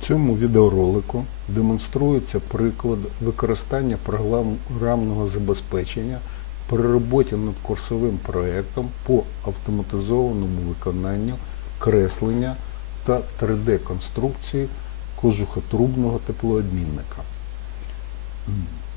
В цьому відеоролику демонструється приклад використання програмного забезпечення при роботі над курсовим проєктом по автоматизованому виконанню креслення та 3D-конструкції кожухотрубного теплообмінника.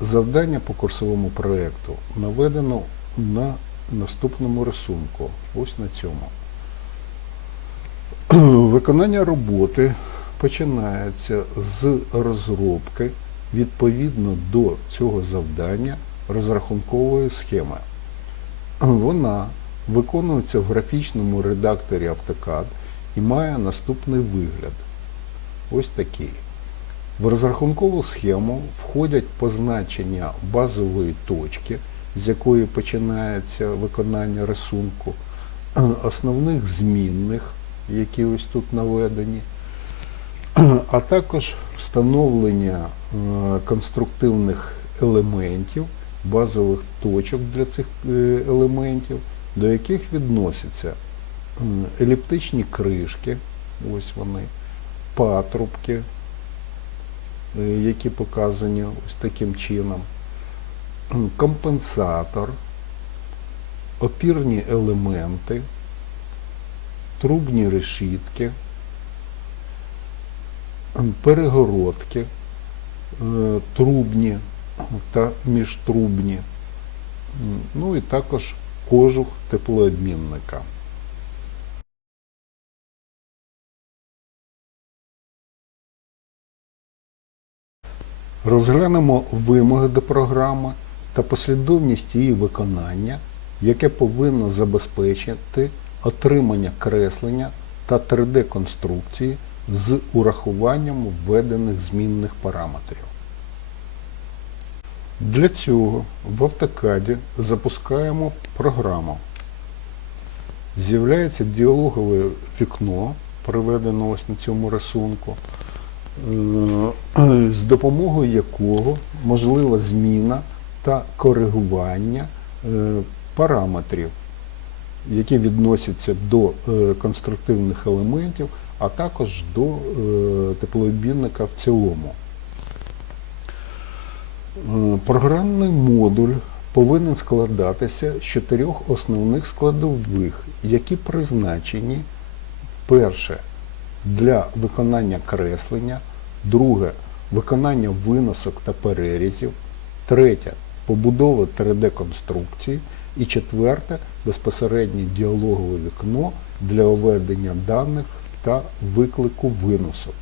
Завдання по курсовому проєкту наведено на наступному рисунку. Ось на цьому. Виконання роботи починається з розробки відповідно до цього завдання розрахункової схеми. Вона виконується в графічному редакторі AutoCAD і має наступний вигляд. Ось такий. В розрахункову схему входять позначення базової точки, з якої починається виконання рисунку, основних змінних, які ось тут наведені, а також встановлення е, конструктивних елементів, базових точок для цих е, елементів, до яких відносяться еліптичні кришки, ось вони, патрубки, е, які показані ось таким чином, компенсатор, опірні елементи, трубні решітки, перегородки, е, трубні та міжтрубні, ну і також кожух теплообмінника. Розглянемо вимоги до програми та послідовність її виконання, яке повинно забезпечити отримання креслення та 3D-конструкції з урахуванням введених змінних параметрів. Для цього в автокаді запускаємо програму. З'являється діалогове вікно, приведено ось на цьому рисунку, е, з допомогою якого можлива зміна та коригування е, параметрів, які відносяться до е, конструктивних елементів, а також до е, теплообмінника в цілому. Е, Програмний модуль повинен складатися з чотирьох основних складових, які призначені перше для виконання креслення, друге виконання виносок та перерізів, третє побудова 3D-конструкції і четверте безпосереднє діалогове вікно для введення даних та виклику виносок.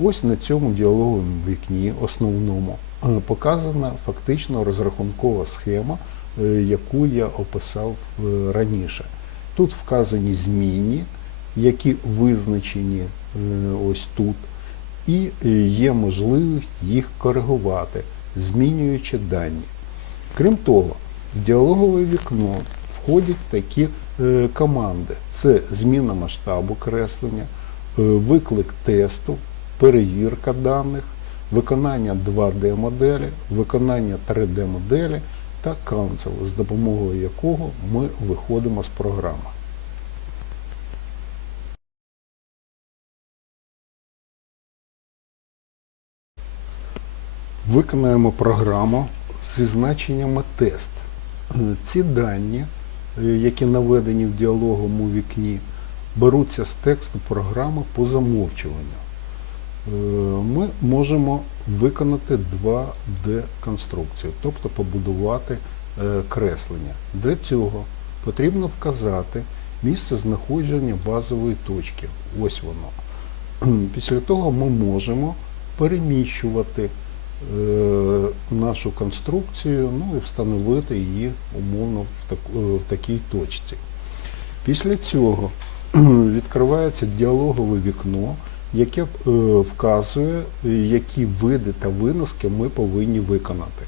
Ось на цьому діалоговому вікні основному е, показана фактично розрахункова схема, е, яку я описав е, раніше. Тут вказані змінні, які визначені ось тут, і є можливість їх коригувати, змінюючи дані. Крім того, в діалогове вікно входять такі команди: це зміна масштабу креслення, е, виклик тесту, перевірка даних, виконання 2D-моделі, виконання 3D-моделі та cancel, з допомогою якого ми виходимо з програми. Виконаємо програму зі значеннями тест. Е, Ці дані, е, які наведені в діалоговому вікні, беруться з тексту програми по замовчуванню. Е, Ми можемо виконати 2D-конструкцію, тобто побудувати е, креслення. Для цього потрібно вказати місце знаходження базової точки. Ось воно. Після того ми можемо переміщувати е, нашу конструкцію, ну і встановити її умовно в, так, е, в такій точці. Після цього відкривається діалогове вікно, яке е, вказує, е, які види та виноски ми повинні виконати.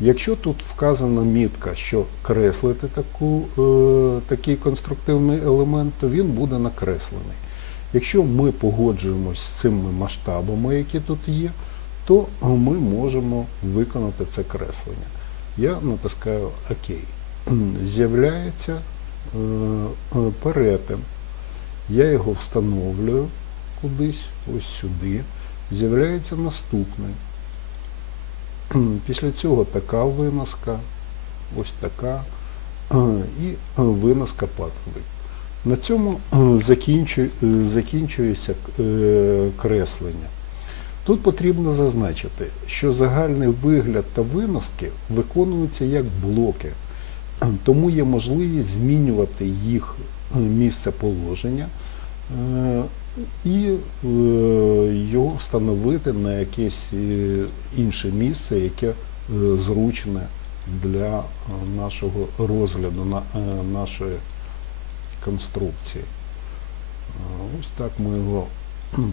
Якщо тут вказана мітка, що креслити таку, е, такий конструктивний елемент, то він буде накреслений. Якщо ми погоджуємось з цими масштабами, які тут є, то ми можемо виконати це креслення. Я натискаю ОК. З'являється е, е, перетин. Я його встановлюю кудись, ось сюди, з'являється наступний. Після цього така виноска, ось така, е, і е, виноска патовий. На цьому е, закінчу- е, закінчується е, креслення. Тут потрібно зазначити, що загальний вигляд та виноски виконуються як блоки, тому є можливість змінювати їх е, місце положення е, і е, його встановити на якесь інше місце, яке зручне для нашого розгляду, на- нашої конструкції. Ось так ми його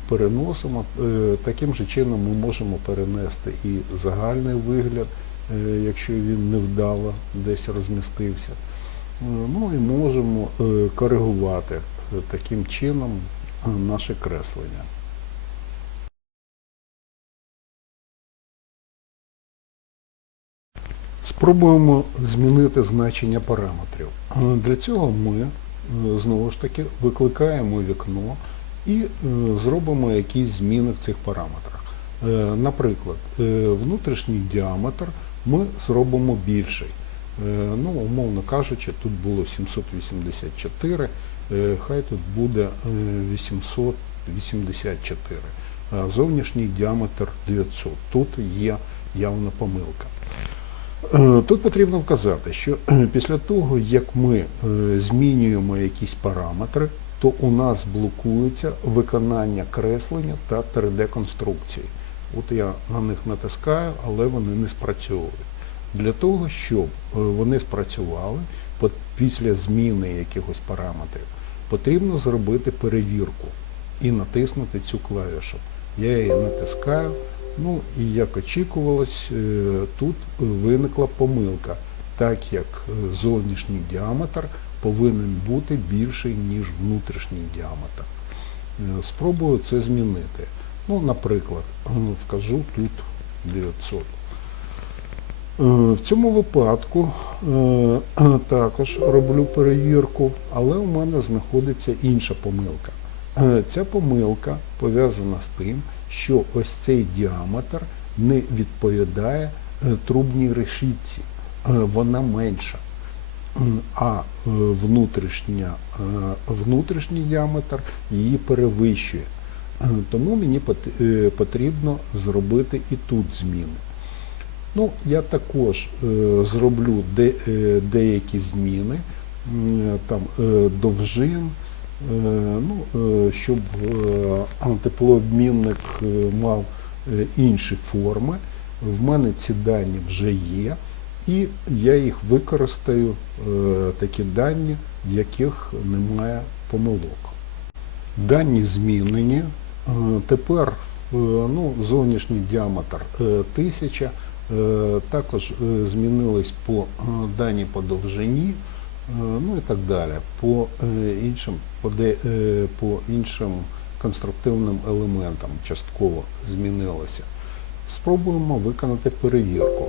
переносимо. Е, Таким же чином ми можемо перенести і загальний вигляд, е, якщо він невдало десь розмістився. Е, Ну і можемо коригувати таким чином наше креслення. Спробуємо змінити значення параметрів. Для цього ми знову ж таки викликаємо вікно і е, зробимо якісь зміни в цих параметрах. Е, Наприклад, е, внутрішній діаметр ми зробимо більший. Ну, умовно кажучи, тут було 784, е, хай тут буде е, 884. А Зовнішній діаметр 900. Тут є явна помилка. Тут потрібно вказати, що після того, як ми змінюємо якісь параметри, то у нас блокується виконання креслення та 3D-конструкції. От я на них натискаю, але вони не спрацьовують. Для того, щоб е, вони спрацювали після зміни якихось параметрів, потрібно зробити перевірку і натиснути цю клавішу. Я її натискаю. Ну і як очікувалось, е, тут виникла помилка, так як е, зовнішній діаметр повинен бути більший, ніж внутрішній діаметр. Е, Спробую це змінити. Ну, наприклад, вкажу тут 900. Е, В цьому випадку е, також роблю перевірку, але у мене знаходиться інша помилка. Ця помилка пов'язана з тим, що ось цей діаметр не відповідає трубній решітці, вона менша. А е, внутрішня, е, внутрішній діаметр її перевищує. Е, Тому мені потрібно зробити і тут зміни. Ну, я також зроблю де, деякі зміни, там довжин, ну, щоб теплообмінник мав інші форми. В мене ці дані вже є, і я їх використаю, е, такі дані, в яких немає помилок. Дані змінені. Е, Тепер е, ну, зовнішній діаметр е, 1000. Е, Також змінились по дані по довжині, ну і так далі. По іншим, по, де, по іншим конструктивним елементам частково змінилося. Спробуємо виконати перевірку.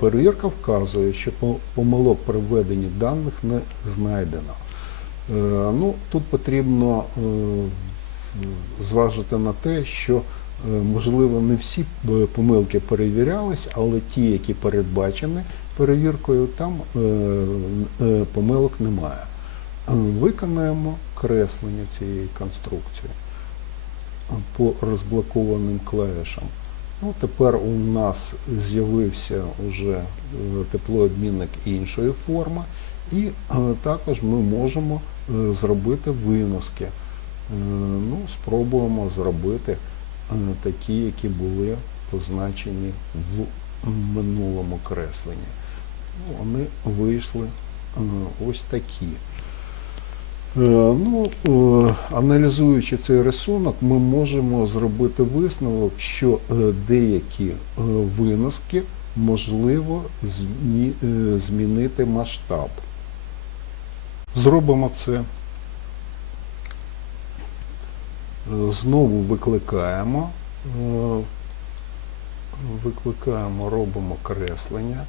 Перевірка вказує, що помилок при введенні даних не знайдено. Е, Ну, тут потрібно е, зважити на те, що е, можливо не всі помилки перевірялись, але ті, які передбачені перевіркою, там помилок немає. Виконаємо креслення цієї конструкції по розблокованим клавішам. Ну, тепер у нас з'явився вже е, теплообмінник іншої форми, і е, також ми можемо е, зробити виноски. Ну, спробуємо зробити такі, які були позначені в минулому кресленні. Вони вийшли ось такі. Е, Ну, е, аналізуючи цей рисунок, ми можемо зробити висновок, що е, деякі виноски можливо змінити масштаб. Зробимо це. Знову викликаємо, викликаємо, робимо креслення.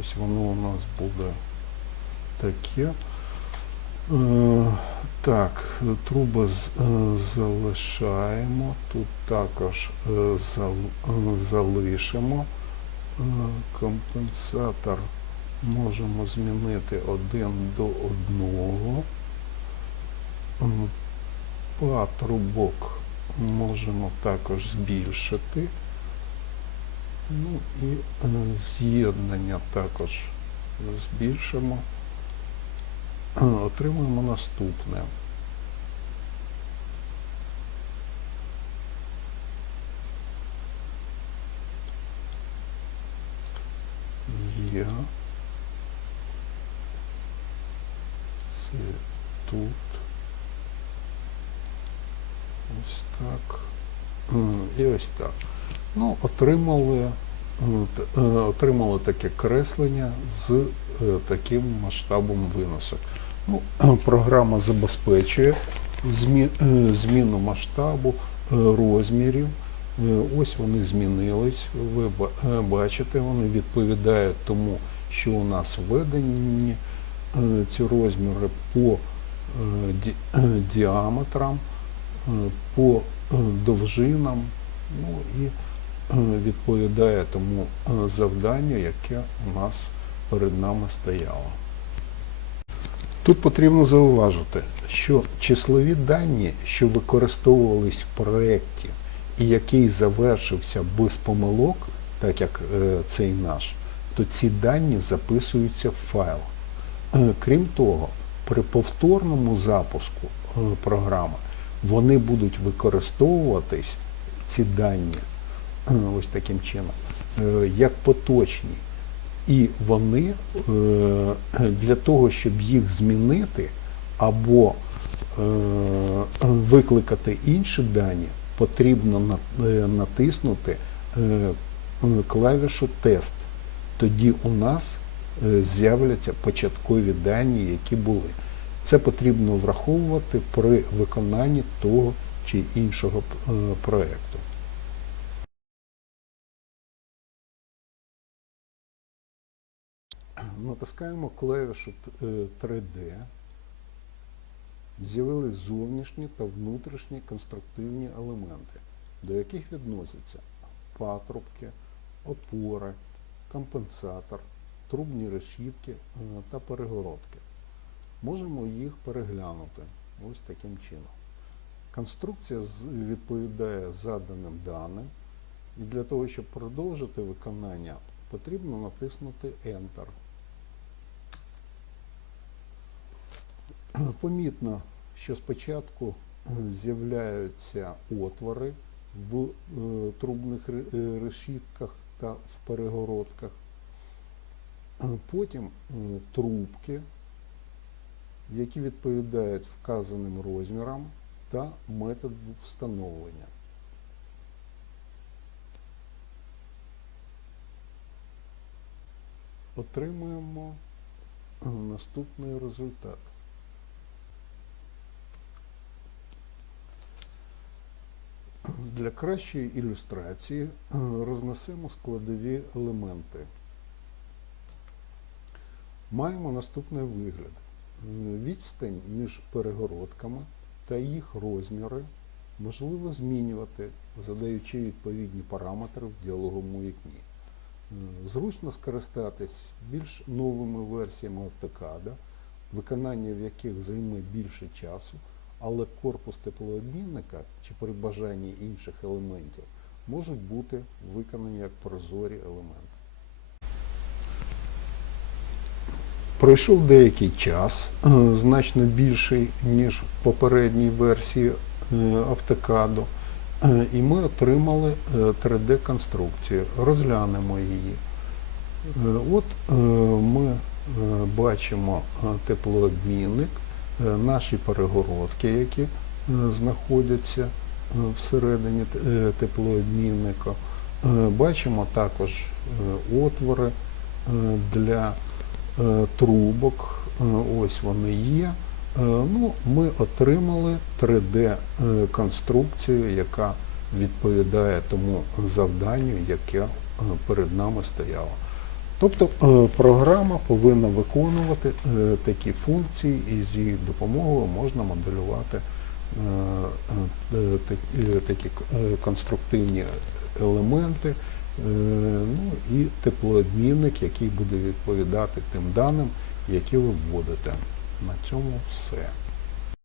Ось воно у нас буде таке. Е, Так, труби з- е, залишаємо. Тут також е, зал- е, залишимо. Е, Компенсатор можемо змінити один до одного. Е, Патрубок можемо також збільшити. Ну і е, з'єднання також збільшимо. Отримуємо наступне. Є. Це тут. Ось так. І ось так. Ну, отримали, е, отримали таке креслення з е, таким масштабом виносу. Ну, програма забезпечує е, зміну масштабу, розмірів. Ось вони змінились. Ви бачите, вони відповідають тому, що у нас введені ці розміри по ді- діаметрам, по довжинам, ну і відповідає тому е, завданню, яке у нас перед нами стояло. Тут потрібно зауважити, що числові дані, що використовувались в проєкті і який завершився без помилок, так як е, цей наш, то ці дані записуються в файл. Е, Крім того, при повторному запуску е, програми вони будуть використовуватись, ці дані, е, ось таким чином, е, як поточні. І вони е, для того, щоб їх змінити або е, викликати інші дані, потрібно натиснути клавішу тест. Тоді у нас з'являться початкові дані, які були. Це потрібно враховувати при виконанні того чи іншого проєкту. Натискаємо клавішу е, 3D. З'явились зовнішні та внутрішні конструктивні елементи, до яких відносяться патрубки, опори, компенсатор, трубні решітки е, та перегородки. Можемо їх переглянути ось таким чином. Конструкція відповідає заданим даним, і для того, щоб продовжити виконання, потрібно натиснути Enter. Помітно, що спочатку е, з'являються отвори в е, трубних е, решітках та в перегородках. Потім трубки, які відповідають вказаним розмірам та методу встановлення. Отримуємо наступний результат. Для кращої ілюстрації е, рознесемо складові елементи. Маємо наступний вигляд. Відстань між перегородками та їх розміри можливо змінювати, задаючи відповідні параметри в діалоговому вікні. Е, Зручно скористатись більш новими версіями автокада, виконання в яких займе більше часу, але корпус теплообмінника чи при бажанні інших елементів можуть бути виконані як прозорі елементи. Пройшов деякий час, е, значно більший, ніж в попередній версії е, автокаду, е, і ми отримали е, 3D-конструкцію. Розглянемо її. От ми бачимо теплообмінник, наші перегородки, які е, знаходяться е, всередині е, теплообмінника. Е, Бачимо також е, отвори е, для е, трубок. Е, Ось вони є. Е, Ну, ми отримали 3D-конструкцію, яка відповідає тому завданню, яке е, перед нами стояло. Тобто е, програма повинна виконувати е, такі функції, і з її допомогою можна моделювати е, так- такі конструктивні елементи, ну і теплообмінник, який буде відповідати тим даним, які ви вводите. На цьому все.